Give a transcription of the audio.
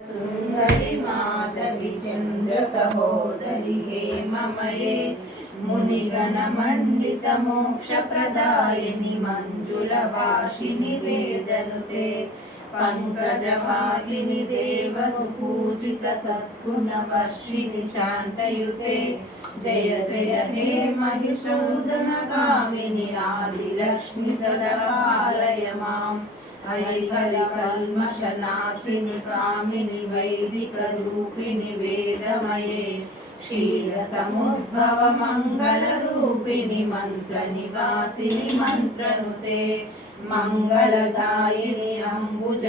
सुंदरी माधवी चंद्र सहोदरी हेममये मुनिगण मंडित मोक्ष प्रदायिनी मंजुल वासिनी वेदनुते पंकजवासिनी देव सुपूजित सद्गुण वर्षिणि शांतयुते जय जय हे महिषूदन गामिनी आदिलक्ष्मी सदा पालय माम् कल्मषनाशिनि कामिनि वैदिक रूपिणि वेदमये क्षीर समुद्भव मंगल रूपिणि मंत्र निवासिनि मंत्रनुते मंगलदायिनि अंबुज